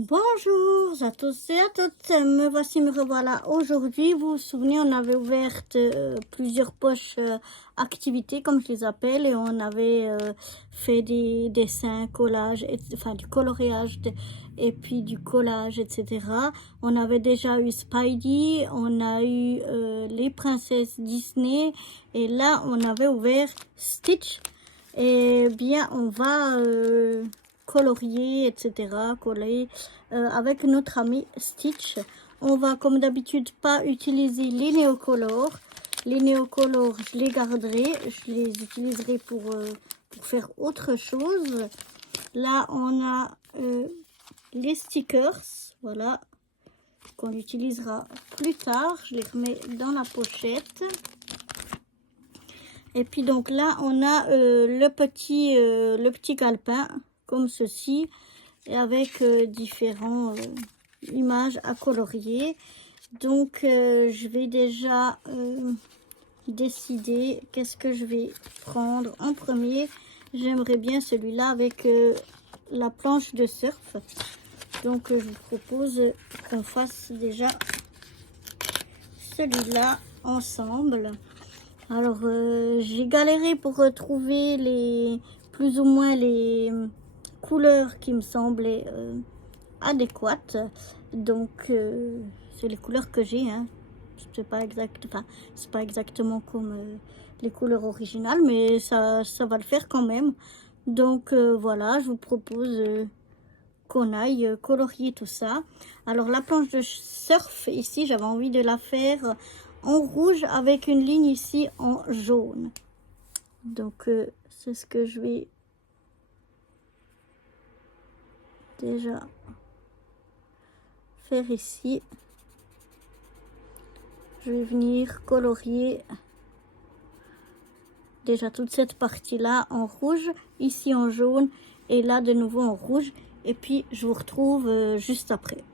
Bonjour à tous et à toutes, me revoilà aujourd'hui. Vous vous souvenez, on avait ouvert plusieurs poches activités, comme je les appelle, et on avait fait des dessins, collages, enfin du coloriage et puis du collage, etc. On avait déjà eu Spidey, on a eu les princesses Disney, et là on avait ouvert Stitch. Et bien, on va colorier, etc., coller avec notre ami Stitch. On va, comme d'habitude, pas utiliser les néocolores. Les néocolores, je les garderai, je les utiliserai pour faire autre chose. Là, on a les stickers, voilà, qu'on utilisera plus tard. Je les remets dans la pochette. Et puis donc là, on a le petit calepin, comme ceci, et avec différentes images à colorier. Donc, je vais déjà décider qu'est-ce que je vais prendre en premier. J'aimerais bien celui-là avec la planche de surf. Donc, je vous propose qu'on fasse déjà celui-là ensemble. Alors, j'ai galéré pour retrouver plus ou moins les couleurs qui me semblaient adéquates. Donc, c'est les couleurs que j'ai, hein. C'est pas exactement comme les couleurs originales, mais ça va le faire quand même. Donc, voilà, je vous propose qu'on aille colorier tout ça. Alors, la planche de surf, ici, j'avais envie de la faire en rouge avec une ligne ici en jaune. Donc, c'est ce que je vais déjà faire ici. Je vais venir colorier déjà toute cette partie-là en rouge, ici en jaune, et là de nouveau en rouge. Et puis, je vous retrouve juste après.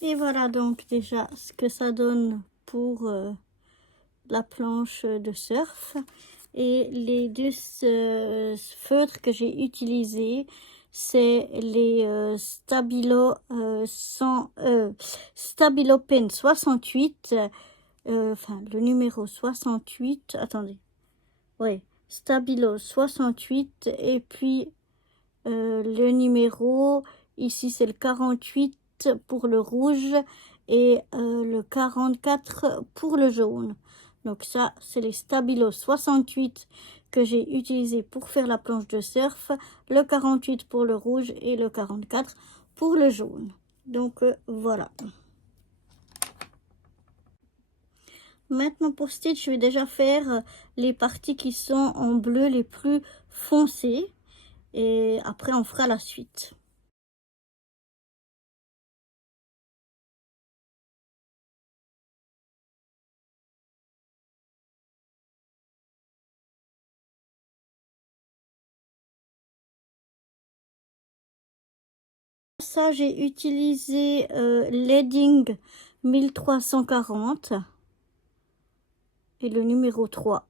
Et voilà donc déjà ce que ça donne pour la planche de surf. Et les deux feutres que j'ai utilisés, c'est les Stabilo Pen 68, enfin le numéro 68, attendez, ouais, Stabilo 68, et puis le numéro, ici c'est le 48 pour le rouge et le 44 pour le jaune. Donc ça, c'est les Stabilo 68 que j'ai utilisé pour faire la planche de surf, le 48 pour le rouge et le 44 pour le jaune. Donc voilà. Maintenant pour Stitch, je vais déjà faire les parties qui sont en bleu les plus foncés. Et après, on fera la suite. Ça, j'ai utilisé Leading 1340 et le numéro 3.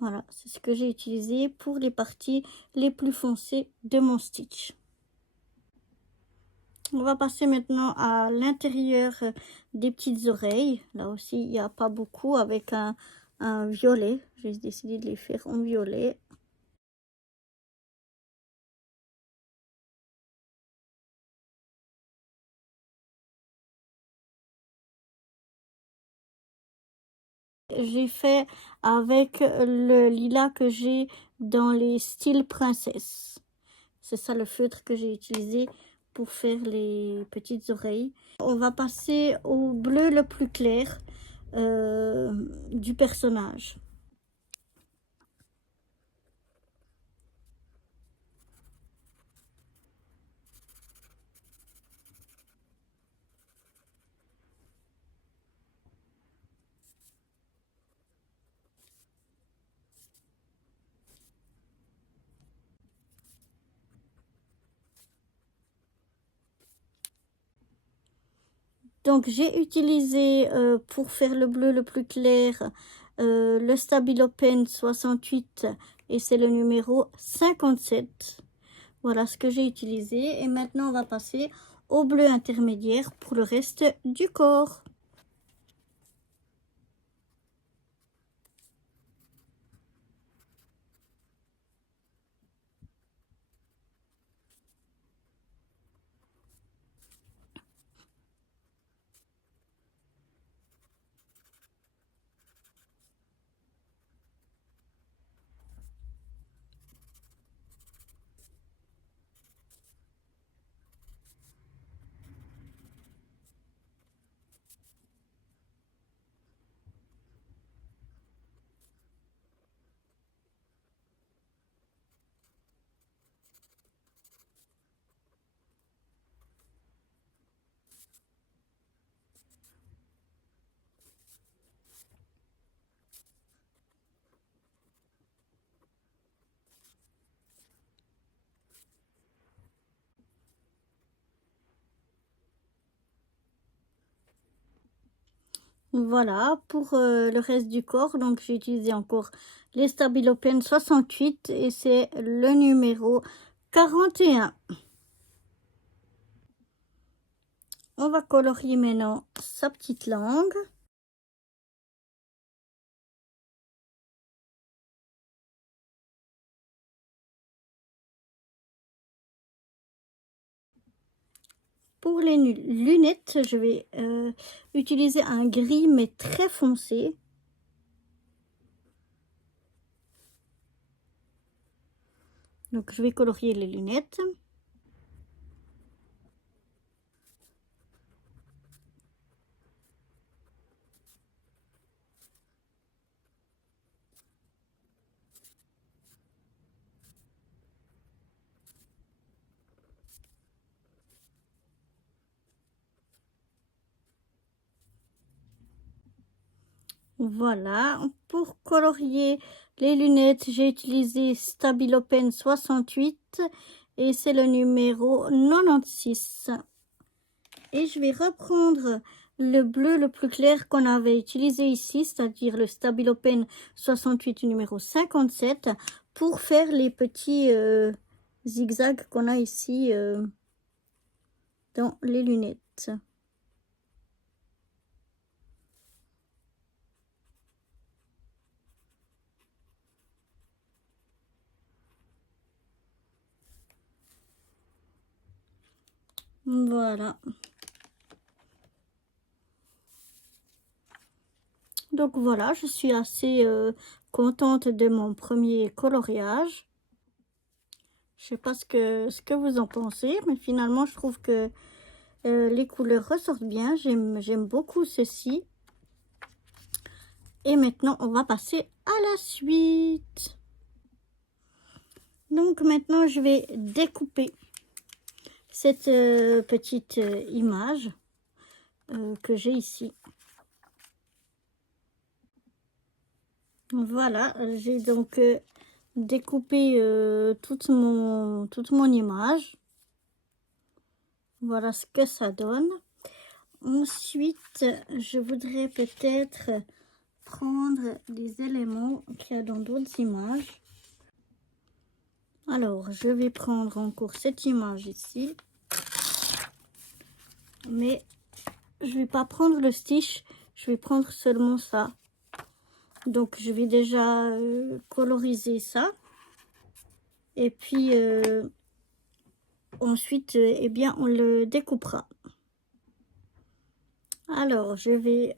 Voilà, c'est ce que j'ai utilisé pour les parties les plus foncées de mon Stitch. On va passer maintenant à l'intérieur des petites oreilles. Là aussi, il n'y a pas beaucoup avec un violet. J'ai décidé de les faire en violet. j'ai fait avec le lilas que j'ai dans les styles princesse. C'est ça le feutre que j'ai utilisé pour faire les petites oreilles. On va passer au bleu le plus clair du personnage. Donc j'ai utilisé pour faire le bleu le plus clair le Stabilo Pen 68 et c'est le numéro 57. Voilà ce que j'ai utilisé et maintenant on va passer au bleu intermédiaire pour le reste du corps. Voilà pour le reste du corps. Donc j'ai utilisé encore les Stabilo Pen 68 et c'est le numéro 41. On va colorier maintenant sa petite langue. Pour les lunettes, je vais utiliser un gris mais très foncé. Donc je vais colorier les lunettes. Voilà, pour colorier les lunettes, j'ai utilisé Stabilo Pen 68 et c'est le numéro 96. Et je vais reprendre le bleu le plus clair qu'on avait utilisé ici, c'est-à-dire le Stabilo Pen 68 numéro 57 pour faire les petits zigzags qu'on a ici dans les lunettes. Voilà. Donc voilà, je suis assez contente de mon premier coloriage. Je sais pas ce que vous en pensez, mais finalement je trouve que les couleurs ressortent bien. J'aime beaucoup ceci. Et maintenant on va passer à la suite. Donc maintenant je vais découper cette petite image que j'ai ici. Voilà, j'ai donc découpé toute mon image. Voilà ce que ça donne. Ensuite, je voudrais peut-être prendre des éléments qu'il y a dans d'autres images. Alors, je vais prendre encore cette image ici. Mais je vais pas prendre le stitch, je vais prendre seulement ça. Donc, je vais déjà coloriser ça. Et puis, ensuite, eh bien, on le découpera. Alors, je vais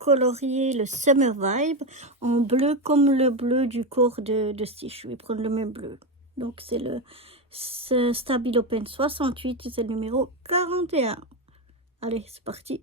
colorier le Summer Vibe en bleu comme le bleu du corps de Stitch. Je vais prendre le même bleu. Donc c'est le Stabilo Pen 68 et c'est le numéro 41. Allez, c'est parti.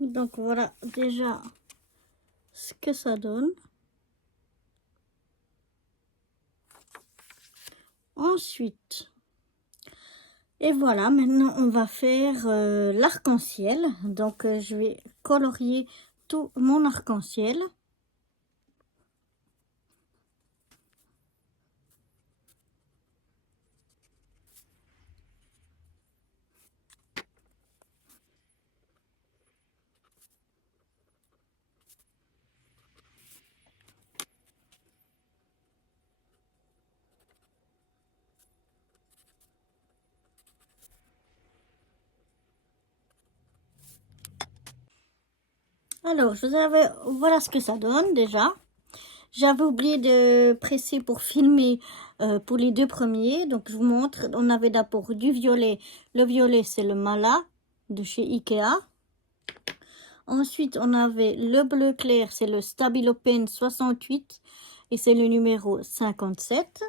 Donc voilà déjà ce que ça donne. Ensuite, et voilà, maintenant on va faire l'arc-en-ciel. Donc je vais colorier tout mon arc-en-ciel. Alors, voilà ce que ça donne déjà. J'avais oublié de presser pour filmer pour les deux premiers. Donc, je vous montre. On avait d'abord du violet. Le violet, c'est le Mala de chez Ikea. Ensuite, on avait le bleu clair, c'est le Stabilo Pen 68 et c'est le numéro 57.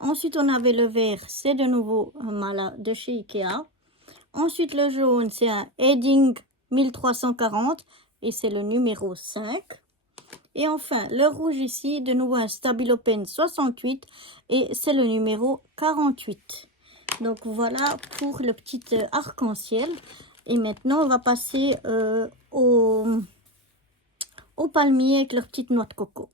Ensuite, on avait le vert, c'est de nouveau un Mala de chez Ikea. Ensuite, le jaune, c'est un Heading 1340 et c'est le numéro 5. Et enfin, le rouge ici, de nouveau un Stabilo Pen 68 et c'est le numéro 48. Donc voilà pour le petit arc-en-ciel. Et maintenant, on va passer au palmier avec leur petite noix de coco.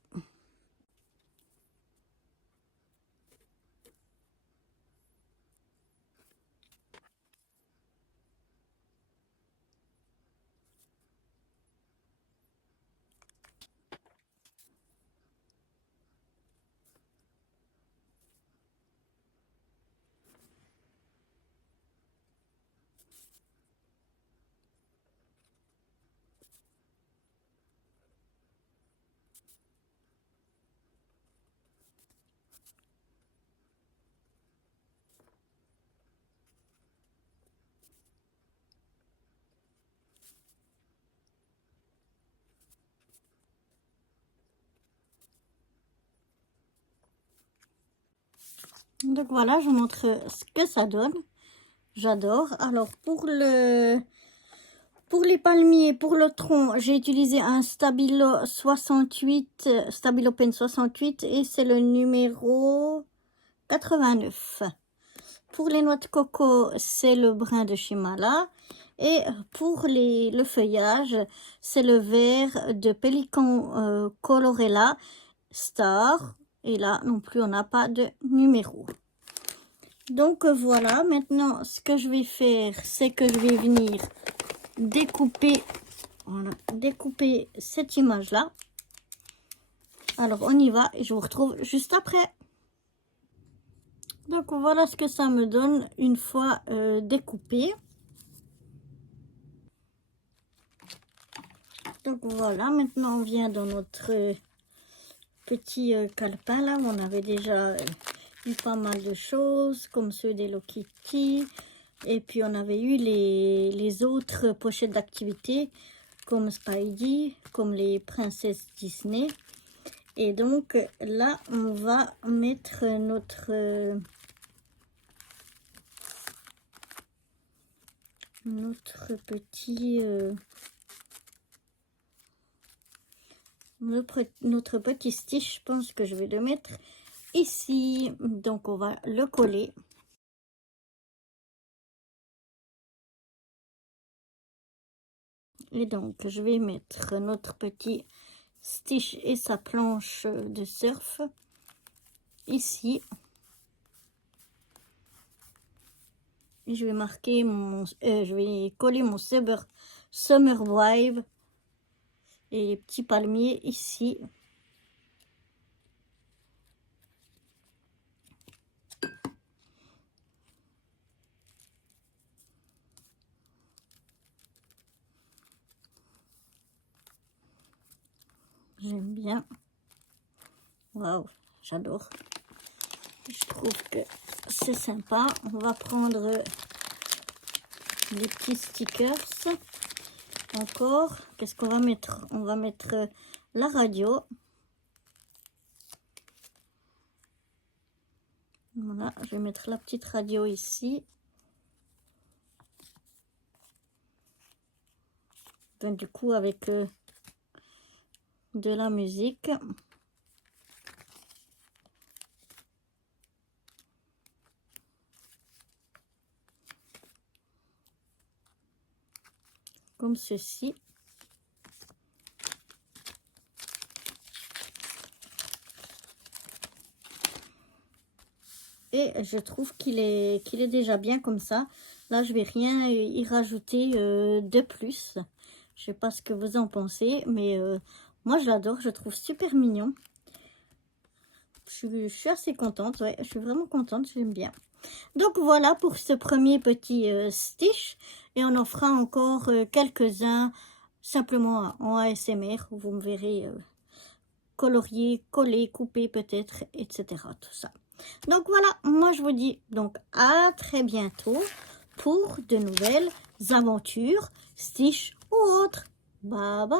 Donc voilà, je vous montre ce que ça donne. J'adore. Alors pour les palmiers, pour le tronc, j'ai utilisé un Stabilo 68, Stabilo Pen 68 et c'est le numéro 89. Pour les noix de coco, c'est le brun de chez Mala. Et pour le feuillage, c'est le vert de Pélican Colorella Star. Et là non plus, on n'a pas de numéro. Donc voilà, maintenant ce que je vais faire, c'est que je vais venir découper, voilà, découper cette image-là. Alors on y va et je vous retrouve juste après. Donc voilà ce que ça me donne une fois découpé. Donc voilà, maintenant on vient dans notre petit calepin là où on avait déjà eu pas mal de choses comme ceux des Hello Kitty, Et puis on avait eu les autres pochettes d'activités comme Spidey, comme les princesses Disney. Et donc là, on va mettre notre petit notre petit stitch. Je pense que je vais le mettre ici. Donc on va le coller. Et donc je vais mettre notre petit stitch et sa planche de surf ici. Et je vais marquer je vais coller mon Summer Vibe et les petits palmiers ici. J'aime bien. Waouh, j'adore. Je trouve que c'est sympa. On va prendre les petits stickers. Encore, qu'est-ce qu'on va mettre? On va mettre la radio. Voilà, je vais mettre la petite radio ici. Ben, du coup, avec de la musique. Comme ceci. Et je trouve qu'il est déjà bien comme ça. Là, je vais rien y rajouter de plus. Je sais pas ce que vous en pensez, mais moi, je l'adore. Je trouve super mignon. Je suis assez contente, ouais. Je suis vraiment contente, j'aime bien. Donc, voilà pour ce premier petit stitch. Et on en fera encore quelques-uns simplement en ASMR. Où vous me verrez colorier, coller, couper peut-être, etc. Tout ça. Donc voilà, moi je vous dis donc à très bientôt pour de nouvelles aventures, stitch ou autres. Bye bye.